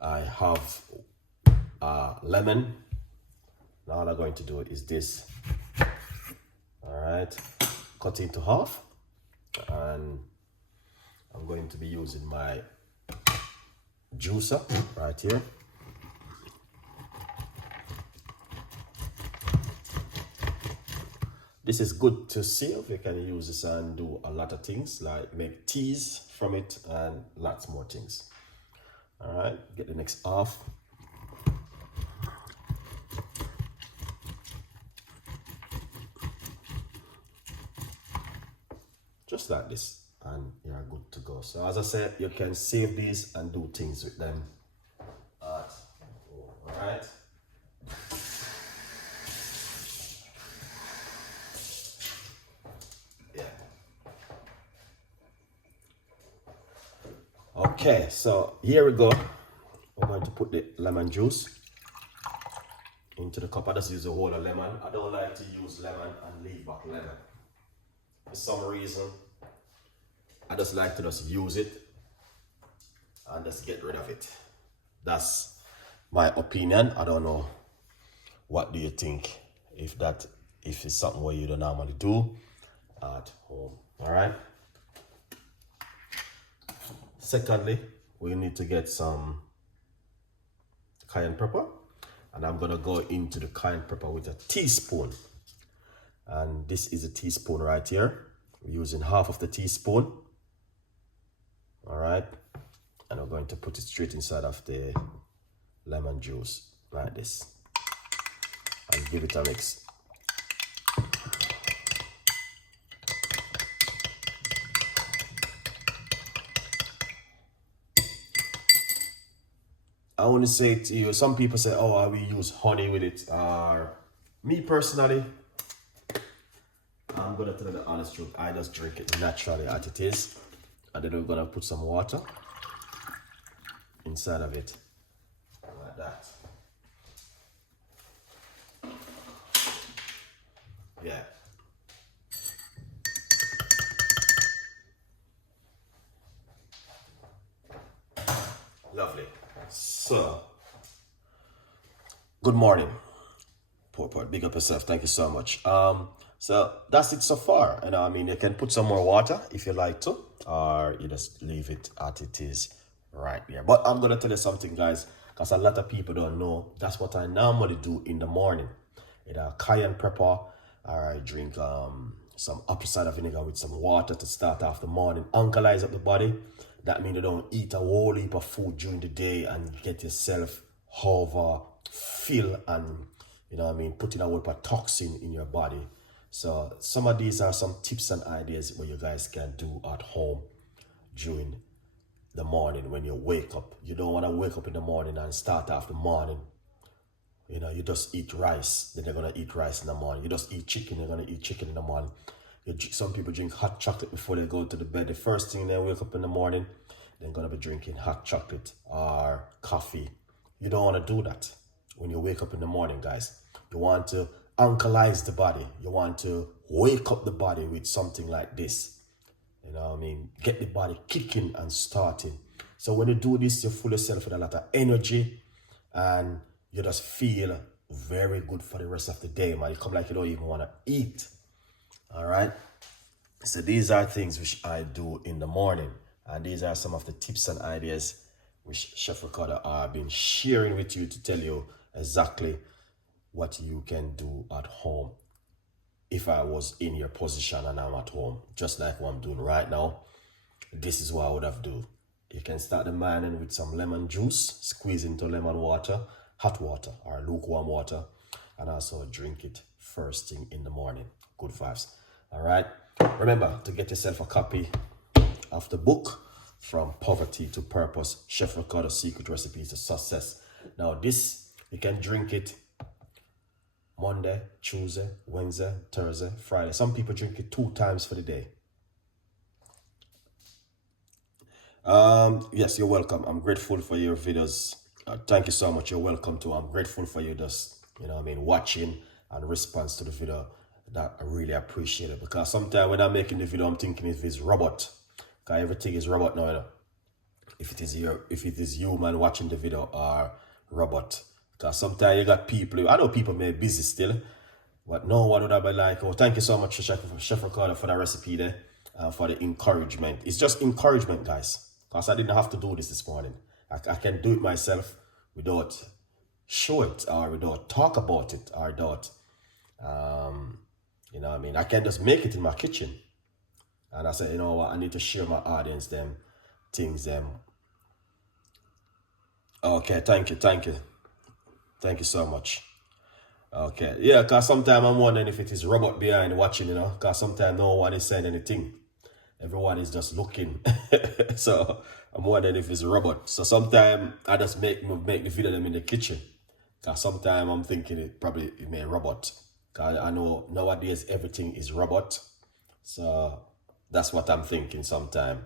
I have lemon. Now all I'm going to do is this. All right, cut into half, and I'm going to be using my juicer right here. This is good to save. You can use this and do a lot of things, like make teas from it and lots more things. All right, get the next half. Just like this, and you're good to go. So as I said, you can save these and do things with them at home. All right. Okay, so here we go. I'm going to put the lemon juice into the cup. I just use a whole of lemon. I don't like to use lemon and leave back lemon. For some reason, I just like to just use it and just get rid of it. That's my opinion. I don't know. What do you think? If it's something where you don't normally do at home. All right. Secondly, we need to get some cayenne pepper, and I'm gonna go into the cayenne pepper with a teaspoon. And this is a teaspoon right here. We're using half of the teaspoon. All right, and I'm going to put it straight inside of the lemon juice like this, and give it a mix. I want to say to you, some people say, oh, I will use honey with it. Me personally, I'm going to tell you the honest truth. I just drink it naturally as it is. And then we're going to put some water inside of it. Like that. Yeah. Lovely. So, good morning. Poor part, big up yourself. Thank you so much. So that's it so far. And I mean, you can put some more water if you like to, or you just leave it as it is right there. But I'm gonna tell you something, guys, because a lot of people don't know. That's what I normally do in the morning. Either cayenne pepper, or I drink some apple cider vinegar with some water to start off the morning. Alkalize up the body. That means you don't eat a whole heap of food during the day and get yourself over fill and, you know what I mean, putting a whole heap of toxin in your body. So some of these are some tips and ideas what you guys can do at home during the morning when you wake up. You don't want to wake up in the morning and start off the morning. You know, you just eat rice, then you're going to eat rice in the morning. You just eat chicken, you're going to eat chicken in the morning. Some people drink hot chocolate before they go to the bed. The first thing they wake up in the morning, they're going to be drinking hot chocolate or coffee. You don't want to do that when you wake up in the morning, guys. You want to alkalize the body. You want to wake up the body with something like this. You know what I mean? Get the body kicking and starting. So when you do this, you fill yourself with a lot of energy and you just feel very good for the rest of the day, man. You come like you don't even want to eat. All right, so these are things which I do in the morning, and these are some of the tips and ideas which Chef Ricardo have been sharing with you to tell you exactly what you can do at home. If I was in your position and I'm at home, just like what I'm doing right now, this is what I would have done. You can start the morning with some lemon juice, squeeze into lemon water, hot water or lukewarm water, and also drink it first thing in the morning. Good vibes. All right. Remember to get yourself a copy of the book From Poverty to Purpose, Chef Ricardo's Secret Recipes to Success. Now this, you can drink it Monday, Tuesday, Wednesday, Thursday, Friday. Some people drink it 2 times for the day. Yes, you're welcome. I'm grateful for your videos. Thank you so much. You're welcome too. I'm grateful for you just, you know what I mean, watching and response to the video. That I really appreciate it, because sometimes when I'm making the video, I'm thinking if it's robot, because everything is robot now, you know? if it is human watching the video or robot. Because sometimes you got people, I know people may be busy still, but no one would have been like, oh, thank you so much, Chef Ricardo, for the recipe there, for the encouragement. It's just encouragement, guys. Because I didn't have to do this morning. I can do it myself without show it or without talk about it or without, you know what I mean? I can just make it in my kitchen. And I said, you know what, I need to share my audience them things them. Okay, thank you, thank you. Thank you so much. Okay, yeah, because sometimes I'm wondering if it is robot behind watching, you know, because sometimes no one is saying anything. Everyone is just looking. So I'm wondering if it's a robot. So sometimes I just make the video them in the kitchen. Because sometimes I'm thinking it may robot. Because I know nowadays everything is robot. So that's what I'm thinking sometimes.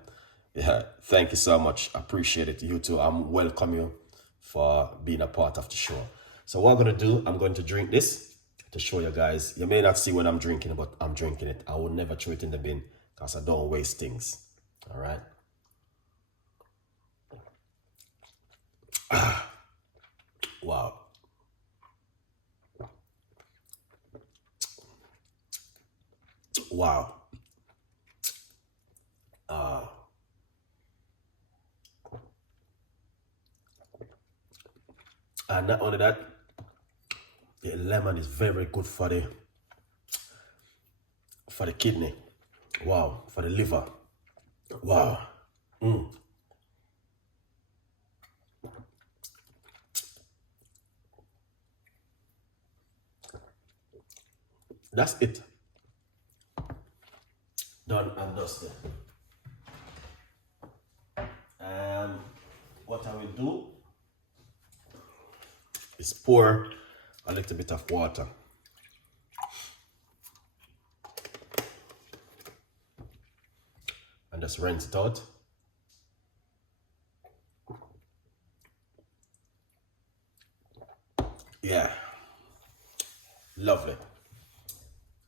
Yeah, thank you so much. Appreciate it. You too. I'm welcome you for being a part of the show. So what I'm going to do, I'm going to drink this to show you guys. You may not see what I'm drinking, but I'm drinking it. I will never throw it in the bin because I don't waste things. All right. Wow. Wow. And not only that, the lemon is very good for the kidney. Wow. For the liver. Wow. That's it. Done and dusted. What I will do is pour a little bit of water. And just rinse it out. Yeah. Lovely.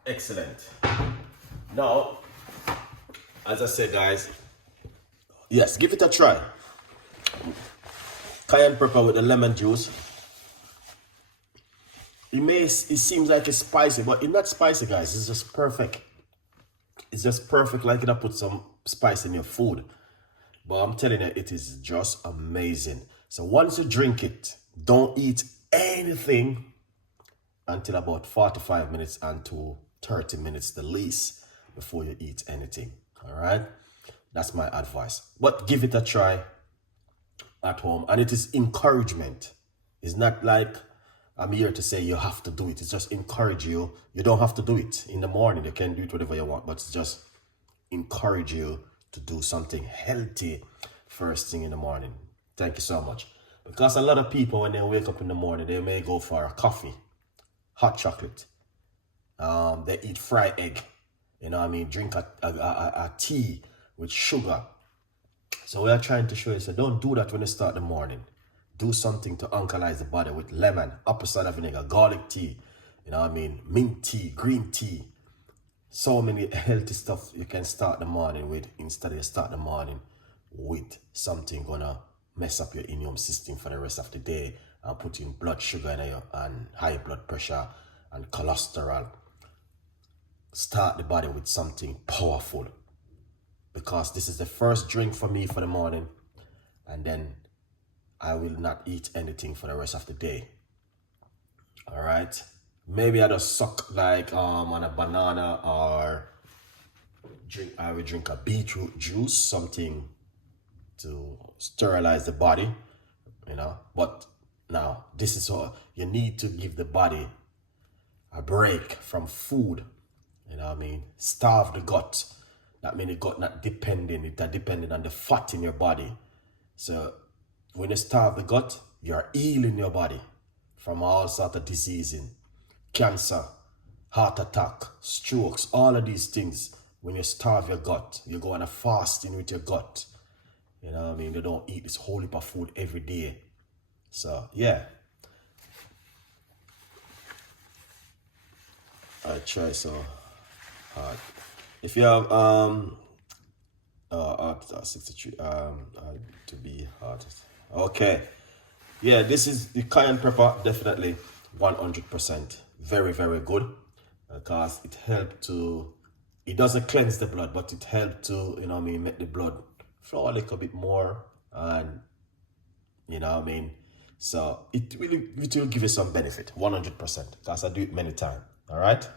Excellent. Now, as I said, guys, yes, give it a try. Cayenne pepper with the lemon juice. It seems like it's spicy, but it's not spicy, guys. It's just perfect. It's just perfect, like you put some spice in your food. But I'm telling you, it is just amazing. So once you drink it, don't eat anything until about 45 minutes and to 30 minutes the least before you eat anything. All right, that's my advice. But give it a try at home, and it is encouragement. It's not like I'm here to say you have to do it. It's just encourage you. You don't have to do it in the morning. You can do it whatever you want, but it's just encourage you to do something healthy first thing in the morning. Thank you so much. Because a lot of people, when they wake up in the morning, they may go for a coffee, hot chocolate. They eat fried egg. You know what I mean? Drink a tea with sugar. So we are trying to show you, so don't do that when you start the morning. Do something to alkalize the body with lemon, apple cider vinegar, garlic tea, you know what I mean? Mint tea, green tea. So many healthy stuff you can start the morning with instead of you start the morning with something gonna mess up your immune system for the rest of the day and put in blood sugar in you and high blood pressure and cholesterol. Start the body with something powerful, because this is the first drink for me for the morning, and then I will not eat anything for the rest of the day. All right, maybe I just suck like on a banana, or I will drink a beetroot juice, something to sterilize the body, you know. But now this is all you need to give the body a break from food, you know what I mean? Starve the gut. That means the gut not depending, it's not depending on the fat in your body. So when you starve the gut, you're healing your body from all sorts of diseases, cancer, heart attack, strokes, all of these things. When you starve your gut, you go on a fasting with your gut. You know what I mean? You don't eat this whole heap of food every day. So yeah, I try so hard. If you have Art 63 to be artist. Okay, yeah, this is the cayenne pepper, definitely 100% very, very good, because it helped to, it doesn't cleanse the blood, but it helped to, you know what I mean, make the blood flow a little bit more, and you know what I mean, so it will give you some benefit 100%, because I do it many times. All right,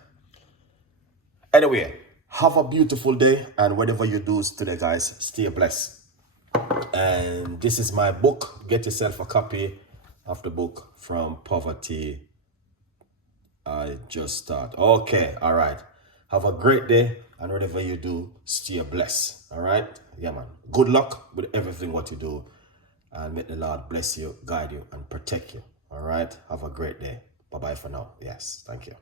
anyway, have a beautiful day, and whatever you do today, guys, stay blessed. And this is my book. Get yourself a copy of the book, From Poverty I Just Start. Okay, all right. Have a great day, and whatever you do, stay blessed. All right? Yeah, man. Good luck with everything what you do, and may the Lord bless you, guide you, and protect you. All right? Have a great day. Bye-bye for now. Yes, thank you.